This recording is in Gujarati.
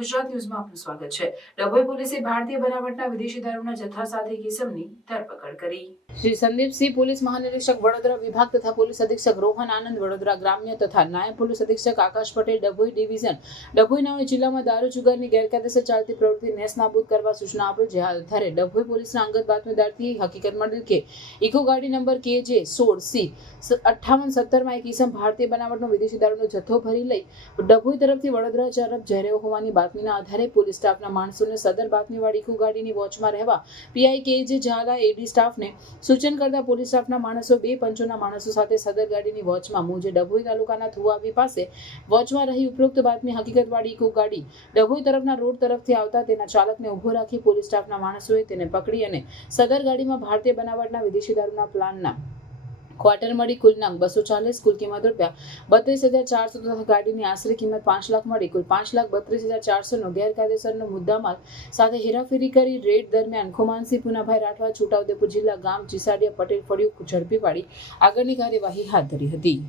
ગુજરાત ન્યૂઝમાં આપનું સ્વાગત છે। ડભોઈ પોલીસે ભારતીય બનાવટના વિદેશી દારૂના જથ્થા સાથે કિસમની ધરપકડ કરી। શ્રી સંદીપસિંહ પોલીસ મહાનિરીક્ષક વડોદરા વિભાગ તથા પોલીસ અધિક્ષક રોહન આનંદ વડોદરા ગ્રામ્ય તથા નાયબ પોલીસ અધિક્ષક આકાશ પટેલ ડભોઈ ડિવિઝન ડભોઈનાઓએ જિલ્લામાં દારૂ જુગારની ગેરકાયદેસર ચાલતી પ્રવૃત્તિ નેસ્તનાબૂદ કરવા સૂચના આપેલ। જે આધારે ડભોઈ પોલીસના અંગત બાતમીદારથી હકીકત મળેલ કે ઇકો ગાડી નંબર KJ 16C 5870 માં એક ઇસમ ભારતીય બનાવટનો વિદેશી દારૂનો જથ્થો ભરી લઈ ડભોઈ તરફથી વડોદરા તરફ જઈ રહ્યો હોવાની બાતમીના આધારે પોલીસ સ્ટાફના માણસોને સદર બાતમીવાળી ઇકો ગાડીની વોચમાં રહેવા PI KJ ઝાલા AD સ્ટાફને સૂચન કરતા પોલીસ સ્ટાફના માણસો 2 પંચોના માણસો સાથે સદર ગાડીની વોચમાં મુજે ડભોઈ તાલુકાના થુવાવી પાસે વોચમાં રહી ઉપરોક્ત બાતમી હકીકતવાળી ઇકો ગાડી ડભોઈ તરફના રોડ તરફથી આવતા તેના ચાલકને ઊભો રાખી પોલીસ સ્ટાફના માણસોએ તેને પકડી અને સદર ગાડીમાં ભારતીય બનાવટના વિદેશી દારૂના પ્લાનના ક્વાર્ટર મળી કુલ નંગ 240 કુલ કિંમત ₹32,400 તથા ગાડીની આશરે કિંમત 5 લાખ મળી કુલ 5,32,400 નો ગેરકાયદેસરનો મુદ્દામાલ સાથે હેરાફેરી કરી રેડ દરમિયાન ખુમાનસિંહ પુનાભાઈ રાઠવા છોટાઉદેપુર જિલ્લા ગામ ચીસાડિયા પટેલ ફળિયું ઝડપી પાડી આગળની કાર્યવાહી હાથ ધરી હતી।